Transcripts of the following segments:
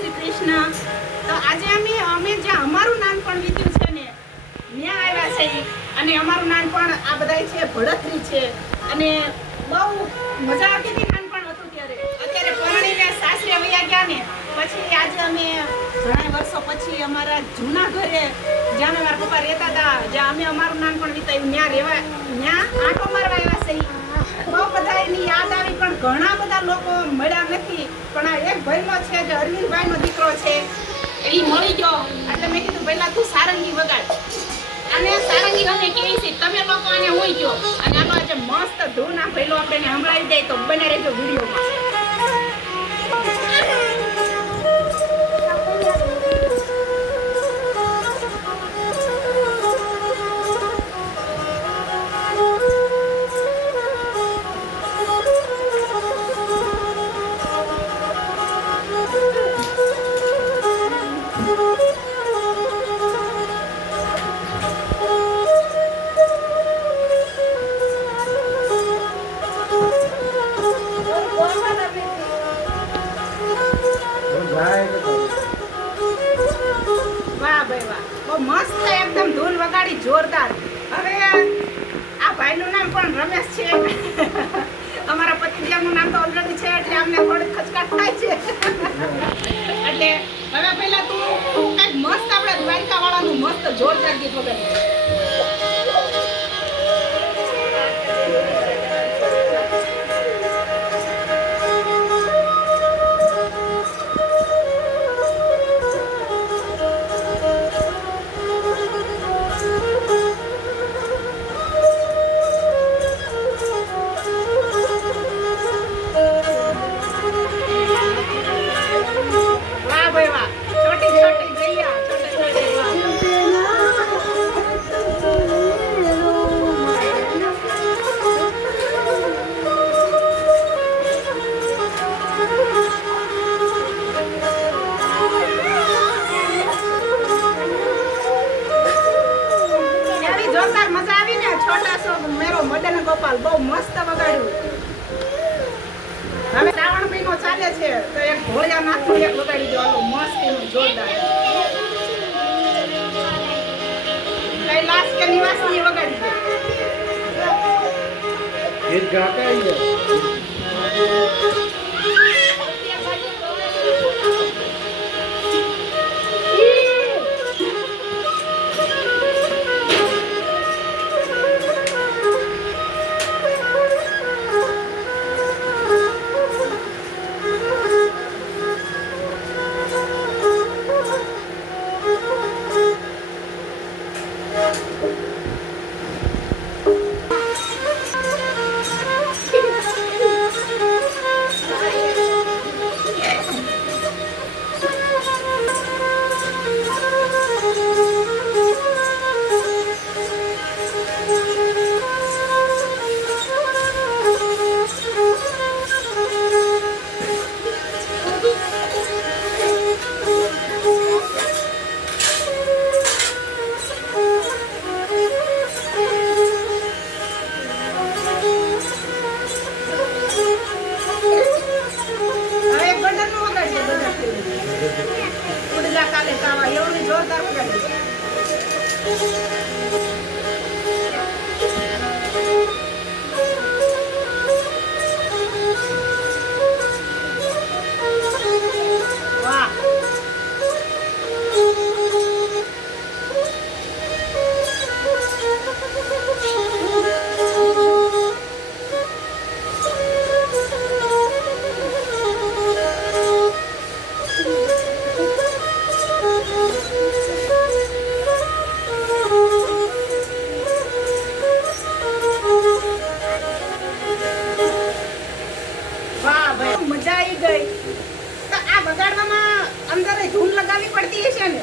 શ્રી કૃષ્ણ. તો આજે અમે જ્યાં અમારું નાનપણ વીત્યું છે ને ત્યાં આવ્યા છે અને અમારું નાનપણ આ બધા છે ભડતરી છે અને બહુ મજા આવતી હતી નાનપણ હતું ત્યારે. અત્યારે પરણીને સાસરે વયા ગયા ને પછી આજે અમે ઘણા વર્ષો પછી અમારા જૂના ઘરે જ્યાં અમારા પપ્પા રહેતા હતા, જ્યાં અમે અમારું નાનપણ વીતાવ્યું ત્યાં આંટો મારવા આવ્યા છે. બહુ બધા એની યાદ આવી પણ ઘણા બધા લોકો મળ્યા નથી. પણ આ એક ભાઈનો છે જે અરવિંદભાઈનો દીકરો છે એ મળી ગયો એટલે મેં કીધું પહેલા તું સારંગી વગાડ. અને સારંગી અમે કેવી છે તમે લોકો આને હોઈ ગયો અને આનો જે મસ્ત ધૂન આ પહેલો આપણે સંભળાવી દઈએ તો બને રહેજો વિડીયોમાં. વાહ ભાઈ વાહ, બહુ મસ્ત એકદમ ધૂન વગાડી જોરદાર. હવે આ ભાઈનું નામ પણ રમેશ છે. અમારા પતિદેવનું નામ તો ઓલરેડી છે એટલે અમને થોડી ખચકાટ થાય છે. એટલે હવે પહેલા તું કંઈક મસ્ત આપણે દ્વારકા વાળાનું મસ્ત જોરદાર ગીત વગાડી. જોરદાર મજા આવી ને. છોટા સો મેરો મદન ગોપાલ બહુ મસ્ત વગાડ્યું. હવે શ્રાવણ મહિનો ચાલે છે તો એક ભોળિયા નાથનું એક વગાડી દો. હાલો મસ્ત એનું જોરદાર. કૈલાસ કે નિવાસ ની વગાડી દો. ગીત ગાતા આવી જોરદાર વગાડી. વાહ મજા આવી ગઈ. તો આ વગાડવામાં અંદર ધૂન લગાવવી પડતી હશે ને?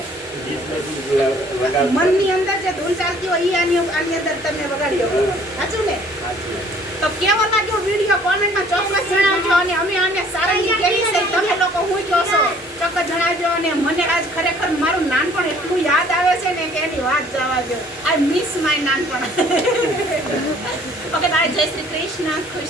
મનની અંદર જે ધૂન ચાલતી હોય એ આની અંદર તમે વગાડ્યો. સાચું ને? તો કેવો લાગ્યો વિડીયો કોમેન્ટમાં ચોક્કસ જણાવજો. અને અમે આને સારંગી કેવી છે તમે લોકો હું કહો છો ચોક્કસ જણાવજો. અને મને આજ ખરેખર મારું નાનપણ એટલું યાદ આવે છે ને કે એની વાત જવા દો. આઈ મિસ માય નાનપણ. Okay bye. જય શ્રી કૃષ્ણ. ખુશ